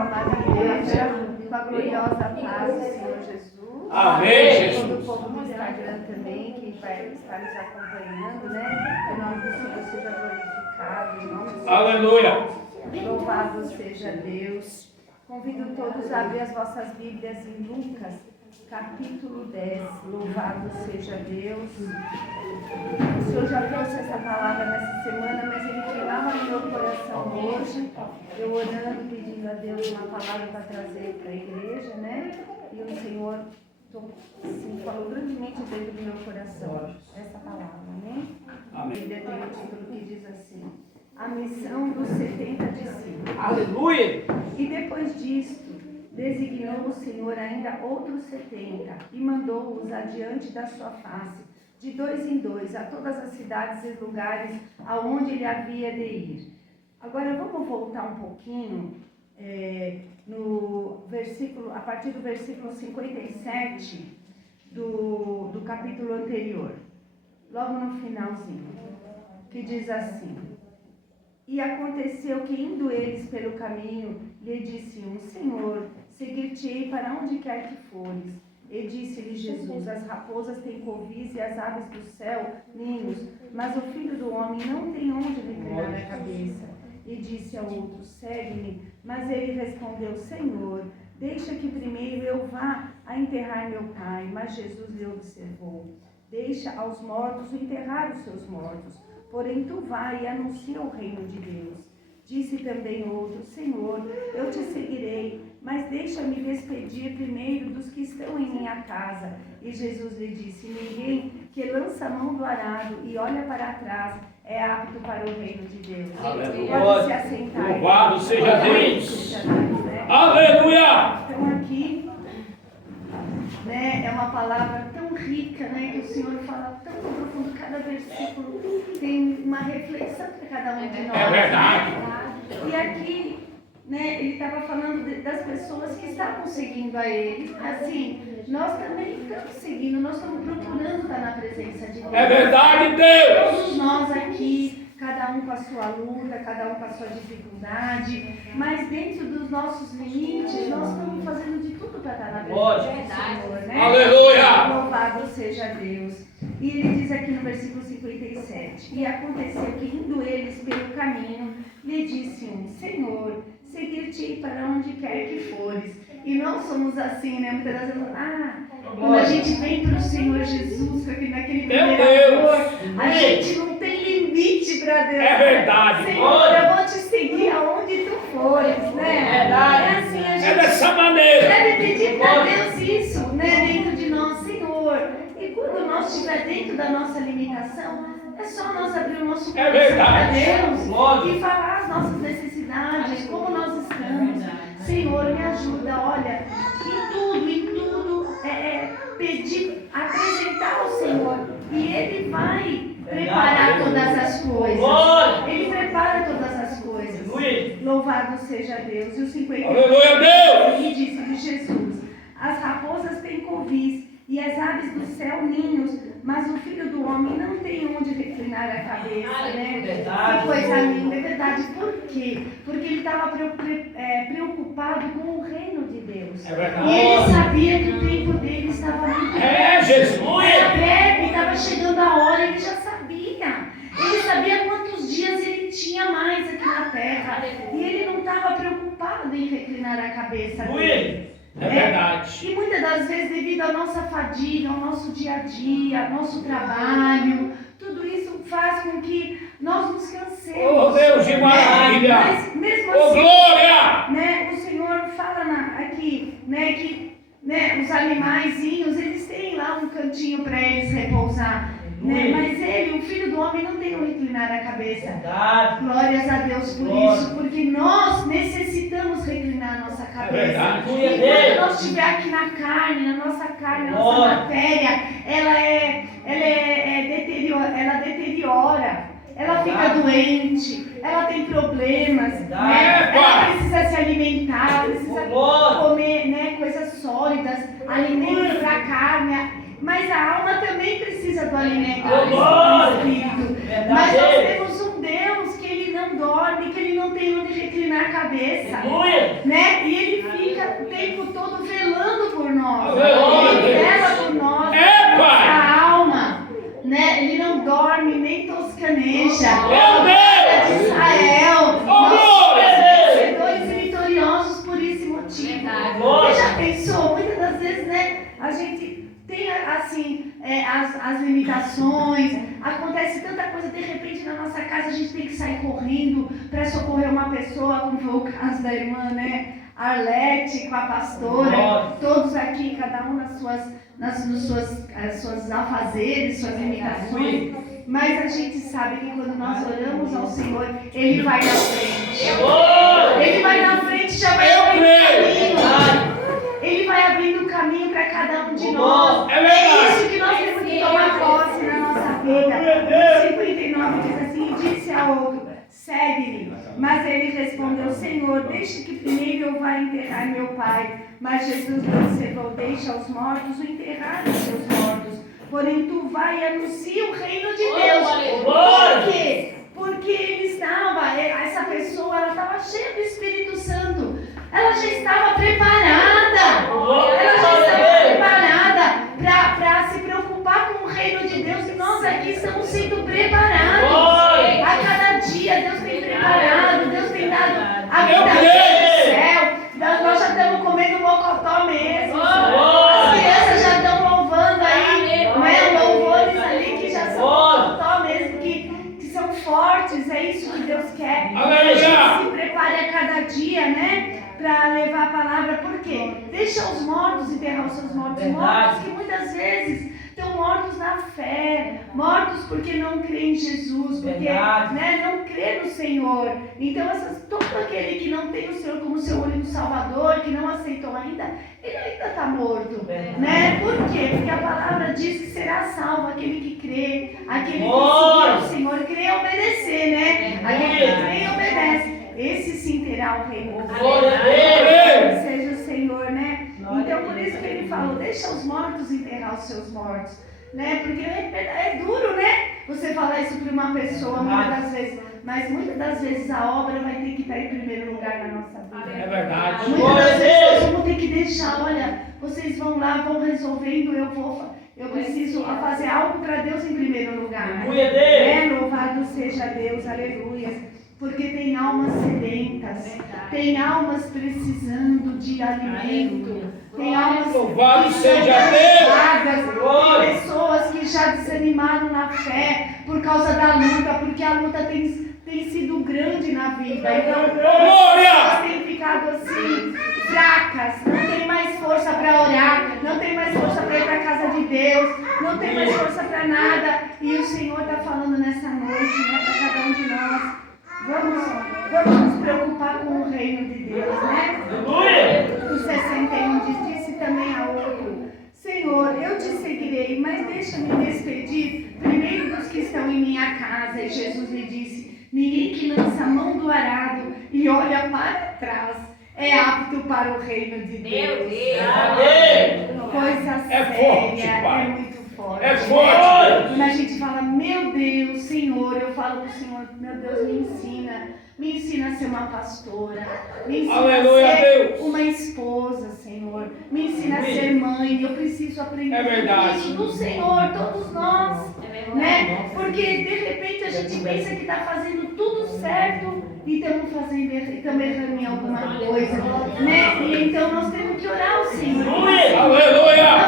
a amada igreja, com a gloriosa paz do Senhor Jesus. Amém, Todo o Jesus. povo do Instagram também, que vai estar nos acompanhando, né? Que o nome do Senhor seja glorificado. Em nome do Senhor. Aleluia. Louvado seja Deus. Convido todos a abrir as vossas Bíblias em Lucas, capítulo 10. Louvado seja Deus. O Senhor já trouxe essa palavra nessa semana, mas Ele queimava no meu coração hoje. Eu orando, pedindo a Deus uma palavra para trazer para a igreja, né? E o Senhor assim, falou grandemente dentro do meu coração essa palavra, né? A Bíblia tem um título que diz assim: A missão dos 70 discípulos. Aleluia. E depois disto, designou o Senhor ainda outros 70 e mandou-os adiante da sua face, de dois em dois, a todas as cidades e lugares aonde ele havia de ir. Agora vamos voltar um pouquinho no versículo, a partir do versículo 57 do capítulo anterior, logo no finalzinho, que diz assim: E aconteceu que, indo eles pelo caminho, lhe disse um: Senhor, seguir-te-ei para onde quer que fores. E disse-lhe Jesus: As raposas têm covis e as aves do céu ninhos, mas o Filho do Homem não tem onde reclinar a cabeça. E disse ao outro: Segue-me. Mas ele respondeu: Senhor, deixa que primeiro eu vá a enterrar meu pai. Mas Jesus lhe observou: Deixa aos mortos enterrar os seus mortos. Porém, tu vai e anuncia o reino de Deus. Disse também outro: Senhor, eu te seguirei, mas deixa-me despedir primeiro dos que estão em minha casa. E Jesus lhe disse: Ninguém que lança a mão do arado e olha para trás é apto para o reino de Deus. Aleluia. Pode se assentar. Louvado seja Deus. Né? Aleluia. Então aqui, né, é uma palavra tão rica, né, que o Senhor fala tão profundo, cada versículo tem uma reflexão para cada um de nós. É verdade. E aqui, né, ele estava falando das pessoas que estavam seguindo a ele. Assim, nós também estamos seguindo, nós estamos procurando estar na presença de Deus. É verdade, Deus. Todos nós aqui, cada um com a sua luta, cada um com a sua dificuldade, mas dentro dos nossos limites, nós estamos fazendo de tudo para estar na presença do Senhor, né? Aleluia! Louvado seja Deus. E ele diz aqui no versículo 57: E aconteceu que, indo eles pelo caminho, lhe disse um: Senhor, seguir-te para onde quer que fores. E nós somos assim, né? Muitas vezes, quando a gente vem para o Senhor Jesus, naquele primeiro amor, a gente não tem limite para Deus. É verdade. Senhor, eu vou te seguir aonde tu fores, né? É verdade. É assim, a gente É dessa maneira. deve pedir para Deus isso, né? Dentro de nós, Senhor. E quando nós estiver dentro da nossa limitação, é só nós abrir o nosso coração para Deus e falar as nossas necessidades, como nós estamos. Senhor, me ajuda, olha, em tudo, pedir, apresentar ao Senhor. E Ele vai preparar todas as coisas. Ele prepara todas as coisas. Louvado seja Deus. E o 50. Aleluia, Deus. E disse-lhe Jesus: As raposas têm covis e as aves do céu ninhos, mas o Filho do Homem não tem onde reclinar a cabeça, né? Verdade. Que coisa linda, é verdade. Por quê? Porque ele estava preocupado com o reino de Deus. É verdade. E ele sabia que o tempo dele estava muito É, Jesus. era breve, estava chegando a hora, ele já sabia. Ele sabia quantos dias ele tinha mais aqui na terra. E ele não estava preocupado em reclinar a cabeça dele. É verdade. E muitas das vezes, devido à nossa fadiga, ao nosso dia a dia, ao nosso trabalho, tudo isso faz com que nós nos cansemos. Oh, Deus de maravilha. Mas mesmo Oh, assim, glória. né, o Senhor fala aqui, né, que os animaizinhos, eles têm lá um cantinho para eles repousar. Né? Mas ele, o Filho do Homem, não tem onde inclinar a cabeça. Glórias a Deus por isso, porque nós necessitamos reclinar a nossa cabeça. E quando nós estiver aqui na carne, a nossa matéria, ela deteriora, ela fica doente, ela tem problemas, né? Ela precisa se alimentar, precisa comer, né, coisas sólidas, alimentos para a carne. Mas a alma também precisa do alimento do Espírito. Mas nós temos um Deus que Ele não dorme, que Ele não tem onde reclinar a cabeça, Aleluia. né? E Ele fica o tempo todo velando por nós. Aleluia. Ele vela por nós, É, Pai. a alma, né? Ele não dorme nem toscaneja. Meu Deus. De Israel, nós Glória. somos vencedores e vitoriosos por esse motivo. Glória. Você já pensou? Muitas das vezes, né? A gente tem assim as limitações, acontece tanta coisa, de repente na nossa casa a gente tem que sair correndo para socorrer uma pessoa, como foi o caso da irmã, né? Arlete com a pastora, todos aqui, cada um nos suas afazeres, suas limitações, mas a gente sabe que quando nós oramos ao Senhor, Ele vai na frente. Ele vai na frente, já vai abrindo o caminho. Ele vai abrindo o caminho para cada um de nós. É isso que nós temos que tomar posse na nossa vida. O 59 diz assim, e disse ao outro, segue-me. Mas ele respondeu, Senhor, deixe que primeiro eu vá enterrar meu pai. Mas Jesus lhe observou, deixa os mortos o enterrar os seus mortos. Porém tu vai e anuncia o reino de Deus. Por quê? Porque ele estava, essa pessoa, ela estava cheia do Espírito Santo. Ela já estava preparada. Ela já estava preparada para se preocupar com o reino de Deus. E nós aqui estamos sendo preparados. A cada dia Deus tem preparado, Deus tem dado a vida do céu. Nós já estamos comendo mocotó mesmo. As crianças já estão louvando aí, né? Louvores ali que já são mocotó mesmo, que são fortes. É isso que Deus quer. A gente se prepare a cada dia, né? Para levar a palavra, por quê? Deixa os mortos enterrar os seus mortos. Mortos que muitas vezes estão mortos na fé, mortos porque não creem em Jesus, porque não crê no Senhor. Então, todo aquele que não tem o Senhor como seu único Salvador, que não aceitou ainda, ele ainda está morto. Né? Por quê? Porque a palavra diz que será salvo aquele que crê, aquele que seguir o Senhor, crê e obedecer, né? Aquele que crê e obedece. Esse sim terá o reino. Seja o Senhor, né? Então por isso que ele falou, deixa os mortos enterrar os seus mortos, né? Porque é duro, né? Você falar isso para uma pessoa muitas das vezes, mas muitas das vezes a obra vai ter que estar em primeiro lugar na nossa vida. É verdade. Muitas das vezes nós vamos ter que deixar, olha, vocês vão lá, vão resolvendo, eu preciso fazer algo para Deus em primeiro lugar. Louvado seja Deus, aleluia. Porque tem almas sedentas, tem almas precisando de alimento, tem almas que estão cansadas, tem pessoas que já desanimaram na fé por causa da luta, porque a luta tem sido grande na vida. Então, as pessoas têm ficado assim, fracas, não tem mais força para orar, não tem mais força para ir para a casa de Deus, não tem mais força para nada. E o Senhor está falando nessa noite, né, para cada um de nós. Vamos nos preocupar com o reino de Deus, né? O 61 disse também a outro, Senhor, eu te seguirei, mas deixa-me despedir primeiro dos que estão em minha casa. E Jesus lhe disse, ninguém que lança a mão do arado e olha para trás é apto para o reino de Deus. Coisa séria, é muito forte. É forte. Quando a gente fala, meu Deus, Senhor, eu falo pro Senhor, meu Deus, me ensina a ser uma pastora, me ensina a ser uma esposa, Senhor, me ensina a ser mãe, eu preciso aprender isso do Senhor, todos nós, né? Porque de repente a gente pensa que está fazendo tudo certo e estamos errando em alguma coisa, né? E então nós temos que orar ao Senhor. Não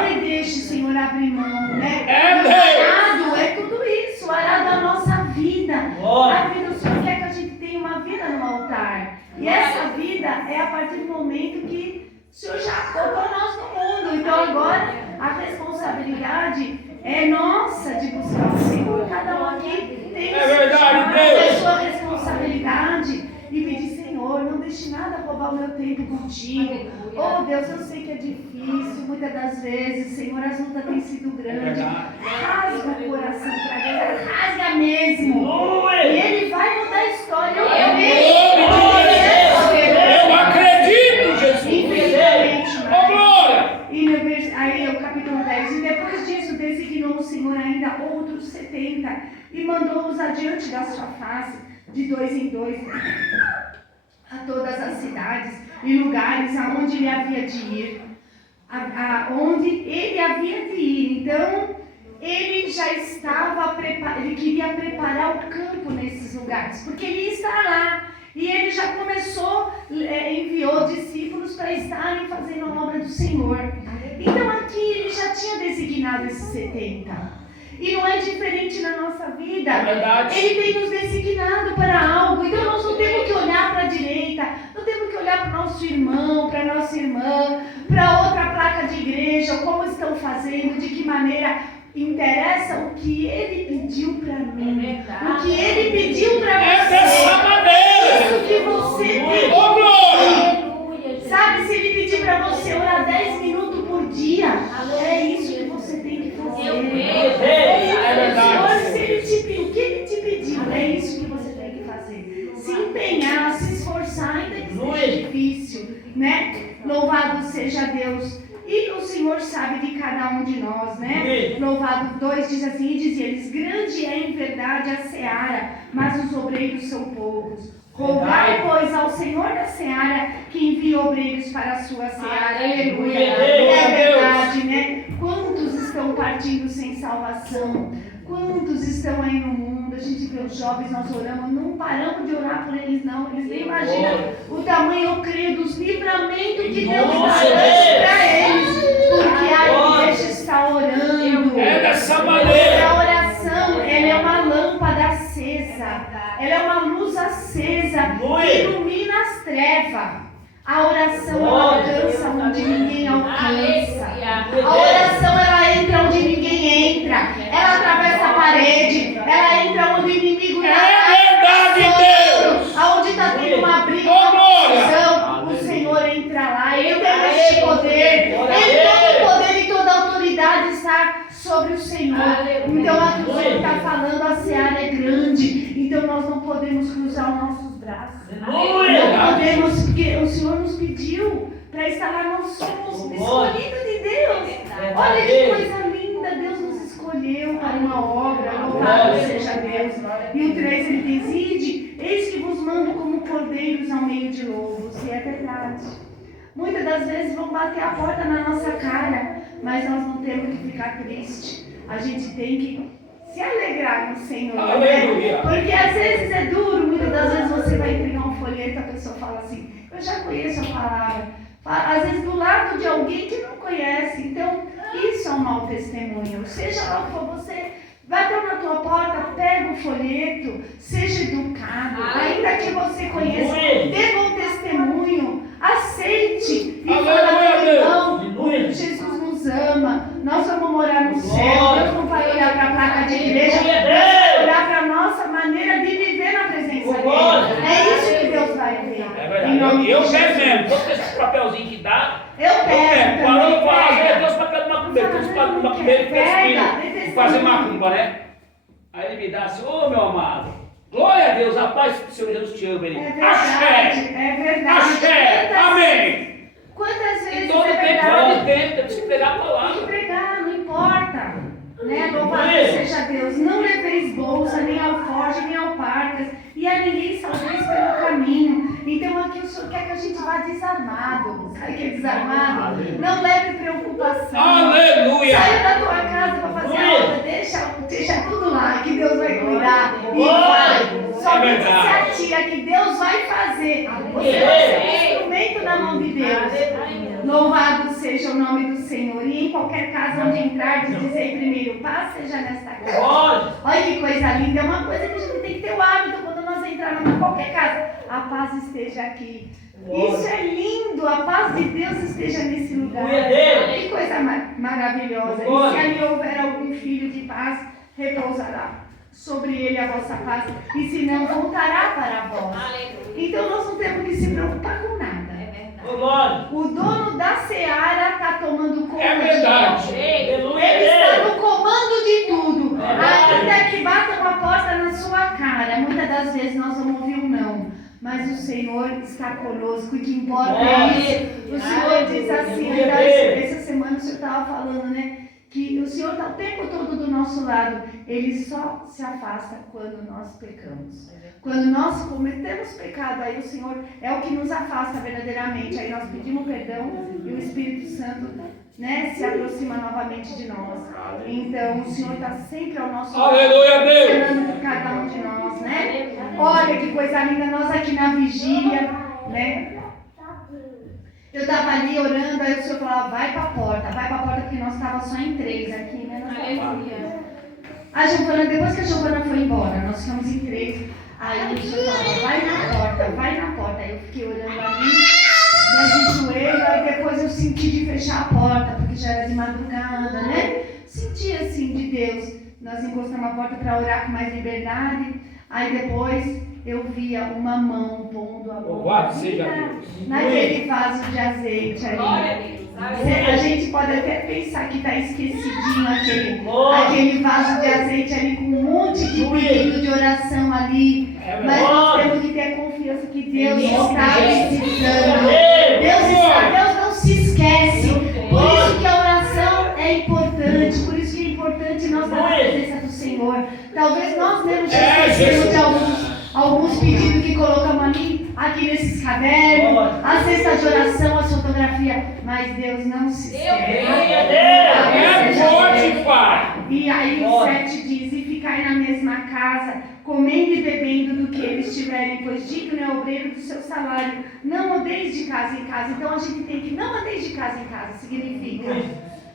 me deixe, Senhor, abrir mão, né? O arado é tudo isso, o arado é a nossa vida. A vida, o Senhor quer que a gente tenha uma vida no altar. E essa vida é a partir do momento que o Senhor já colocou nós no mundo. Então agora a responsabilidade é nossa de buscar o Senhor. Cada um aqui tem a sua responsabilidade e pedir, Senhor, não deixe nada roubar o meu tempo contigo. Oh Deus, eu sei que é difícil, muitas das vezes, Senhor, as lutas têm sido grandes. Rasga o coração para Deus, rasga mesmo. E Ele vai mudar a história. Eu acredito, Jesus. Infelizmente, Glória. E aí o capítulo 10, e depois disso designou o Senhor ainda outros 70 e mandou-os adiante da sua face, de 2 em 2, a todas as cidades e lugares aonde ele havia de ir, onde ele havia de ir. Então, ele já estava ele queria preparar o campo nesses lugares, porque ele ia estar lá. E ele já começou, enviou discípulos para estarem fazendo a obra do Senhor. Então aqui ele já tinha designado esses 70. E não é diferente na nossa vida. É verdade. Ele tem nos designado para algo. Então nós não temos que olhar para a direita, não temos que olhar para o nosso irmão, para a nossa irmã, para outra placa de igreja, como estão fazendo, de que maneira. Interessa o que ele pediu para mim, o que ele pediu para você. É dessa maneira. Isso que você tem que fazer. Sabe, se ele pedir para você orar 10 minutos por dia, é isso que você tem que fazer. É verdade. Se ele te pediu, o que ele te pediu, é isso que você tem que fazer. Se empenhar, se esforçar, ainda que seja difícil, né? Louvado seja Deus. E o Senhor sabe de cada um de nós, né? Louvado 2 diz assim, e diz eles, grande é em verdade a seara, mas os obreiros são poucos. Rogai, pois, ao Senhor da seara que envie obreiros para a sua seara. Aleluia. É verdade, né? Quantos estão partindo sem salvação? Quantos estão aí no mundo? A gente vê os jovens, nós oramos, não paramos de orar por eles, não. Eles nem imaginam o tamanho, eu creio, dos livramentos que Deus garante para eles. Porque a igreja está orando. É dessa maneira. A oração, ela é uma lâmpada acesa. Ela é uma luz acesa que ilumina as trevas. A oração, ela alcança onde ninguém alcança. A oração, ela entra onde ninguém entra. Ela atravessa a parede. Ela entra onde o inimigo está. É verdade, Deus. Aonde está tendo uma briga, uma confusão, o Senhor entra lá. Ele tem esse poder. Ele tem o poder e toda a autoridade está sobre o Senhor. Então, aqui o Senhor está falando, a seara é grande. Então, nós não podemos cruzar os nossos braços. Não podemos, porque o Senhor nos pediu para estar lá, nós somos escolhidos de Deus. Olha que coisa linda, Deus nos escolheu para uma obra, louvado seja Deus. E o 3 ele diz, ide, eis que vos mando como cordeiros ao meio de lobos. E é verdade. Muitas das vezes vão bater a porta na nossa cara, mas nós não temos que ficar tristes. A gente tem que se alegrar no Senhor, né? Porque às vezes é duro, muitas das vezes você vai entregar um folheto, a pessoa fala assim, eu já conheço a palavra. Às vezes do lado de alguém que não conhece. Então, isso é um mau testemunho. Seja lá o que for, você bateu na tua porta, pega o folheto, seja educado, ainda que você conheça, dê um testemunho, aceite e fala, não, Jesus nos ama, nós vamos morar no céu. Deus não vai olhar para a placa de igreja, Deus vai olhar para a nossa maneira de viver na presença dele. É isso que Deus vai ver. É verdade. Eu quero mesmo. Todo esse papelzinho que dá. Eu quero. Falando, Deus para cada macumbeiro. Deus para macumbeiro que fazer macumba, né? Aí ele me dá assim, ô meu amado, glória a Deus, a paz do Senhor Jesus te ama. Ele, axé, é verdade. Axé, amém. Quantas vezes e todo tempo, fora do tempo, tem que pregar a palavra. Tem que pregar, não importa. Né? Louvado seja Deus. Não leveis bolsa, nem alforje, nem alparcas, e a ninguém salveis pelo caminho. Então aqui o Senhor quer que a gente vá desarmado. Sabe que é desarmado? Não leve preocupação. Aleluia. Saia da tua casa para fazer a obra. Deixa tudo lá, que Deus vai cuidar. E vai. Somente se atira, que Deus vai fazer. Você vai ser um instrumento na mão de Deus. Louvado seja o nome do Senhor. E em qualquer casa onde entrar, dizer primeiro, paz seja nesta casa. Olha que coisa linda. É uma coisa que a gente tem que ter o hábito quando nós entrarmos em qualquer casa. A paz esteja aqui. Isso é lindo. A paz de Deus esteja nesse lugar. Que coisa maravilhosa. E se ali houver algum filho de paz, repousará sobre ele a vossa paz. E se não, voltará para vós. Então nós não temos que se preocupar com nada. O dono da seara está tomando conta. É verdade. Ele está no comando de tudo. Ainda que batam a porta na sua cara, muitas das vezes nós vamos ouvir um não. Mas o Senhor está conosco, e que importa é isso. O Senhor diz assim, essa semana o Senhor estava falando, né? Que o Senhor está o tempo todo do nosso lado. Ele só se afasta quando nós pecamos. Quando nós cometemos pecado, aí o Senhor é o que nos afasta verdadeiramente. Aí nós pedimos perdão e o Espírito Santo, né, se aproxima novamente de nós. Então o Senhor está sempre ao nosso lado, esperando por cada um de nós, né? Olha que coisa linda, nós aqui na vigília, né? Eu estava ali orando, aí o Senhor falava, vai para a porta, porque nós estávamos só em 3 aqui, né? A Giovana, depois que a Giovana foi embora, nós ficamos em 3. Aí o Senhor falava, vai na porta. Aí eu fiquei orando ali, de joelho, aí depois eu senti de fechar a porta, porque já era de madrugada, né? Senti assim de Deus. Nós encostamos a porta para orar com mais liberdade. Aí depois eu via uma mão pondo a mão naquele vaso de azeite ali. A gente pode até pensar que está esquecidinho aquele vaso de azeite ali com um monte de pedido de oração ali. Mas nós temos que ter confiança que Deus está visitando. Deus não se esquece. Por isso que a oração é importante. Por isso que é importante nós estar na presença do Senhor. Talvez nós mesmos esquecemos de alguns pedidos que colocamos ali, aqui nesses cadernos, a cesta de oração, a fotografia, mas Deus não se esquece. E aí o 7 diz, e ficai na mesma casa, comendo e bebendo do que eles tiverem, pois digno é o obreiro do seu salário. Não odeis de casa em casa. Então a gente tem que não odeis de casa em casa, significa...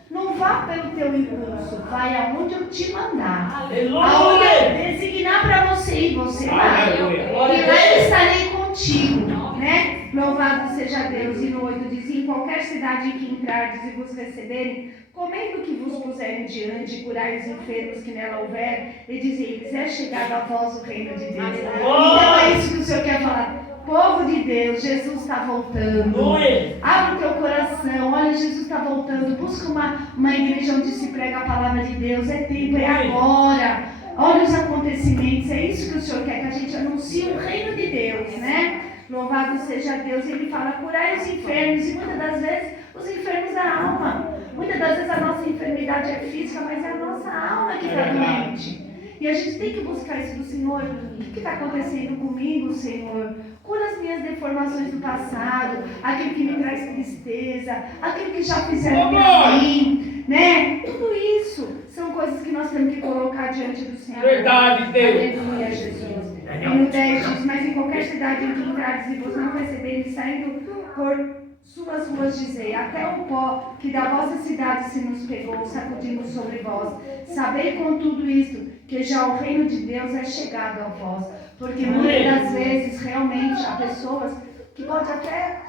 Não vá pelo teu impulso, vai aonde eu te mandar. Aonde eu designar para você ir, você vai. E lá eu estarei contigo, né? Louvado seja Deus. E no 8 diz, em qualquer cidade em que entrardes e vos receberem, comendo o que vos puserem diante, curai os enfermos que nela houver, e dizei-lhes, é chegado a vós o reino de Deus. Então é isso que o Senhor quer falar. Povo de Deus, Jesus está voltando. Abre o teu coração. Olha, Jesus está voltando. Busca uma igreja onde se prega a palavra de Deus. É tempo, é agora. Olha os acontecimentos. É isso que o Senhor quer, que a gente anuncie o reino de Deus, né? Louvado seja Deus. Ele fala, curai os enfermos. E muitas das vezes, os enfermos da alma. Muitas das vezes a nossa enfermidade é física, mas é a nossa alma que está doente. E a gente tem que buscar isso do Senhor. O que está acontecendo comigo, Senhor? Cura as minhas deformações do passado, aquilo que me traz tristeza, aquilo que já fizeram para mim, né? Tudo isso são coisas que nós temos que colocar diante do Senhor. Verdade, Deus. Aleluia, Jesus. E no 10 diz, mas em qualquer cidade em que entrares e vos não receberem, saindo por suas ruas dizei, até o pó que da vossa cidade se nos pegou, sacudimos sobre vós. Sabei com tudo isto, que já o reino de Deus é chegado a vós. Porque muitas das vezes, realmente, há pessoas que podem até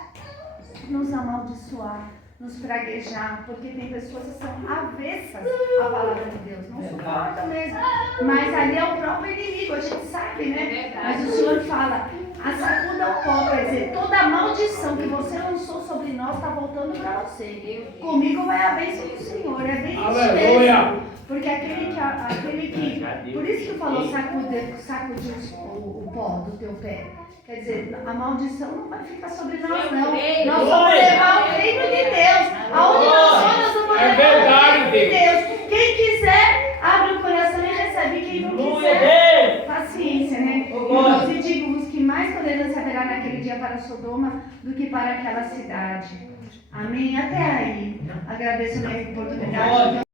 nos amaldiçoar, nos praguejar, porque tem pessoas que são avessas à palavra de Deus, não suportam mesmo. Mas ali é o próprio inimigo, a gente sabe, né? Mas o Senhor fala, a sacuda o pó, quer dizer, toda a maldição que você lançou sobre nós está voltando para você. Comigo vai a bênção do Senhor, é bem isso mesmo. Porque aquele que, por isso que falou sacudir o pó do teu pé. Quer dizer, a maldição não vai ficar sobre nós, não. Nós vamos levar o reino de Deus. Aonde nós vamos, nós vamos levar o reino de Deus. Quem quiser, abre o coração e recebe. Quem não quiser, paciência, né? E digo-vos que mais tolerância haverá naquele dia para Sodoma do que para aquela cidade. Amém? Até aí. Agradeço a minha oportunidade.